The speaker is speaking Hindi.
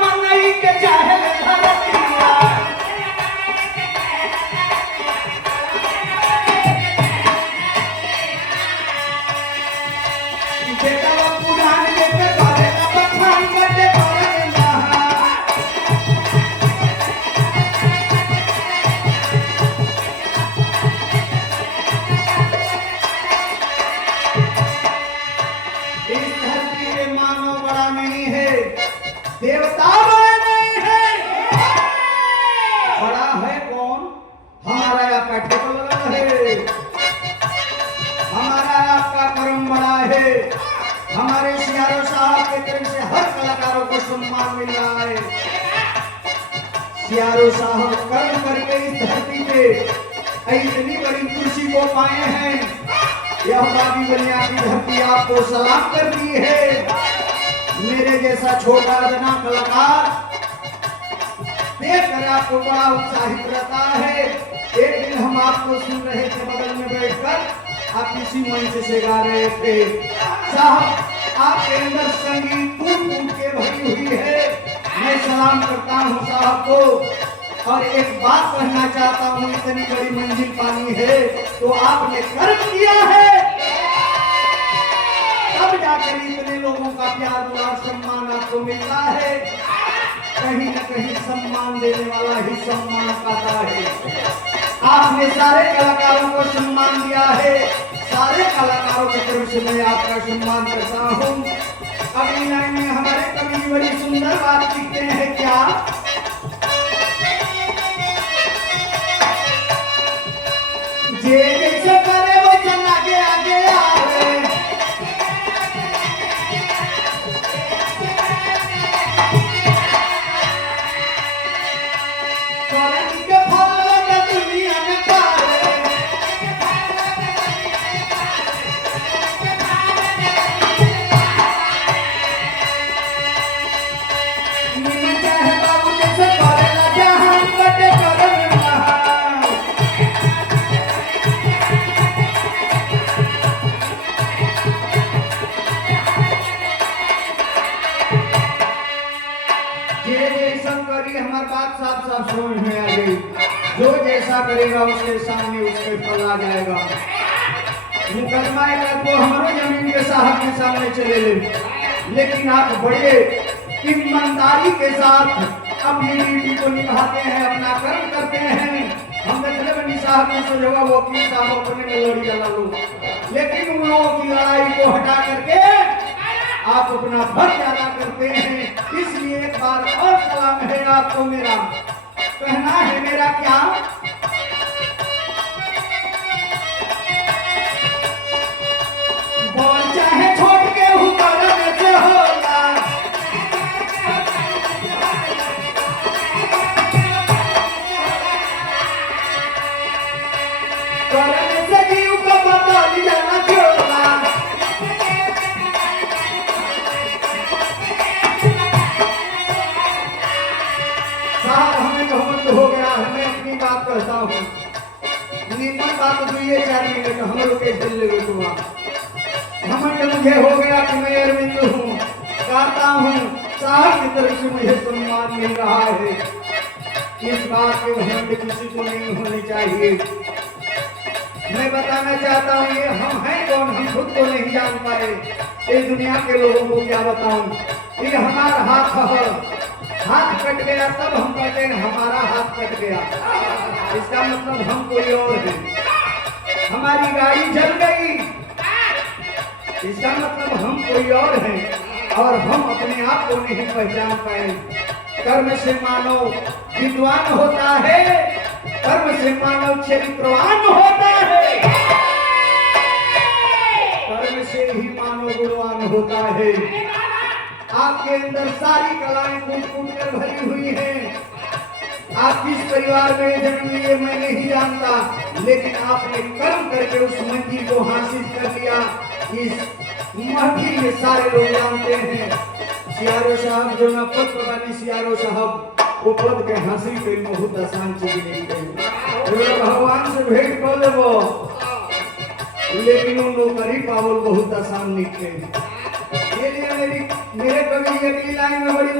मनई के चाहे धरतिया बेटा पुरान लेके करे ना बखान करते करे ना इस धरती पे मानव बड़ा नहीं है, देवता बड़ा नहीं है। बड़ा है कौन? हमारा आपका टेबल है, हमारा आपका कर्म बड़ा है। हमारे सियारो साहब के तरफ से हर कलाकारों को सम्मान मिल रहा है। सियारो साहब कर्म करके इस धरती पे इतनी बड़ी कुर्सी को पाए हैं। यह बाबी बलिया की धरती आपको सलाम करती है। मेरे जैसा छोटा जना कलाकार देखकर आपको बड़ा उत्साहित रहता है। एक दिन हम आपको सुन रहे थे बगल में बैठकर, आप इसी मंच से गा रहे थे। साहब आपके अंदर संगीत कूट कूट के भरी हुई है। मैं सलाम करता हूँ साहब को और एक बात कहना चाहता हूँ, इतनी बड़ी मंजिल पानी है तो आपने कर्म किया है, तब जाकर इतने लोगों का प्यार और सम्मान आपको मिलता है। कहीं न कहीं सम्मान देने वाला ही सम्मान पाता है। आपने सारे कलाकारों को सम्मान दिया है। सारे कलाकारों की तरफ से मैं आपका सम्मान करता हूँ। अगली लाइन में हमारे कवि बड़ी सुंदर बात लिखते हैं क्या? जे जैसे करे वो जन आगे आगे आवे, करनी के फल लगे दुनिया में पावे। निमन चाहे बाबू जैसे करेला जहान कटे करम महान। जे जैसा करी, हमारी बात साफ साफ समझ में आ गई। जो जैसा करेगा उसके सामने उसके फल आ जाएगा। मुकदमा को हमारे जमीन के साहब के सामने चले ले, लेकिन आप बड़े ईमानदारी के साथ अपनी ड्यूटी को निभाते हैं, अपना कर्म करते हैं। हम चले बनी साहब ने सोचा वो वकील साहब अपने में लड़ी लड़ा लो, लेकिन उन लोगों की लड़ाई को हटा करके आप अपना फर्ज अदा करते हैं। इसलिए एक बार और सलाम है आपको मेरा। कहना है मेरा क्या? बोल चाहे छोड़ के हुक्म से होला, करने से जीव को बदल जाना छोड़ा। साहब हमें घमंड हो गया, हमें अपनी बात कहता हूँ। निमन बात तो ये 4 मिनट हम लोग के दिल ले हुआ। घमंड मुझे हो गया कि मैं अरविंद हूँ, गाता हूँ, साहब की तरफ से मुझे सम्मान मिल रहा है। इस बात के घमंड किसी को नहीं होनी चाहिए। मैं बताना चाहता हूँ ये हम हैं कौन, हम खुद को नहीं जान पाए। इस दुनिया के लोगों को क्या बताऊं। ये हमारा हाथ है, हाथ कट गया तब हम कहते हैं हमारा हाथ कट गया। इसका मतलब हम कोई और है। हमारी गाड़ी जल गई, इसका मतलब हम कोई और हैं और हम अपने आप को नहीं पहचान पाए। कर्म से मानव विद्वान होता है, कर्म से मानव चरित्रवान होता है, कर्म से ही मानव गुणवान होता है। आपके अंदर सारी कलाएं कूट कूट कर भरी हुई हैं। आप किस परिवार में जन्म लिए मैं नहीं जानता, लेकिन आपने कर्म करके उस मंजिल को हासिल कर लिया। इस महफिल में सारे लोग जानते हैं सियारो साहब जो ना पद वाली सियारो साहब वो पद के हासिल कई बहुत आसान चीज नहीं गई। भगवान से भेंट कर लेबो, लेकिन उन नौकरी पावल बहुत आसान निकले। ये लिए मेरे कवि अगली लाइन में बड़ी